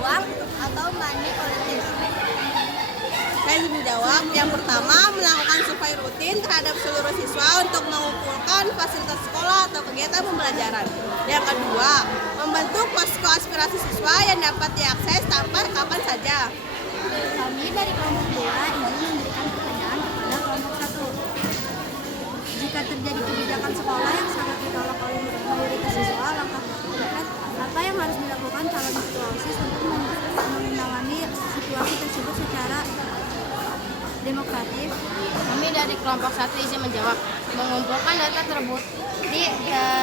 uang atau money politics? Saya ingin menjawab. Yang pertama, melakukan survei rutin terhadap seluruh siswa untuk mengumpulkan fasilitas sekolah atau kegiatan pembelajaran. Yang kedua, membentuk posko aspirasi siswa yang dapat diakses tanpa kapan saja. Kami dari kelompok 2 ingin memberikan pertanyaan kepada kelompok 1. Jika terjadi kebijakan sekolah yang sangat ditolak oleh mayoritas siswa, langkah konkret apa yang harus dilakukan calon ketua OSIS untuk menangani situasi tersebut secara demokratis? Kami dari kelompok 1 izin menjawab. Mengumpulkan data terbukti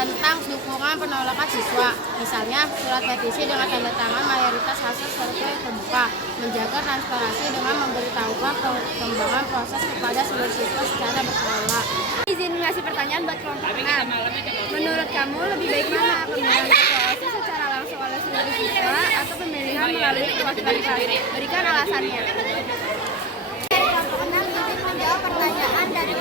tentang dukungan penolakan siswa, misalnya surat petisi dengan tanda tangan mayoritas hasil survei terbuka, menjaga transparansi dengan memberitahukan perkembangan proses kepada seluruh siswa secara berkala. Izin ngasih pertanyaan buat kelompok 6. Menurut kamu lebih baik mana, pemilihan ketua OSIS secara langsung oleh seluruh siswa atau pemilihan melalui perwakilan kelas? Berikan alasannya. Dari kelompok 6 izin menjawab pertanyaan dari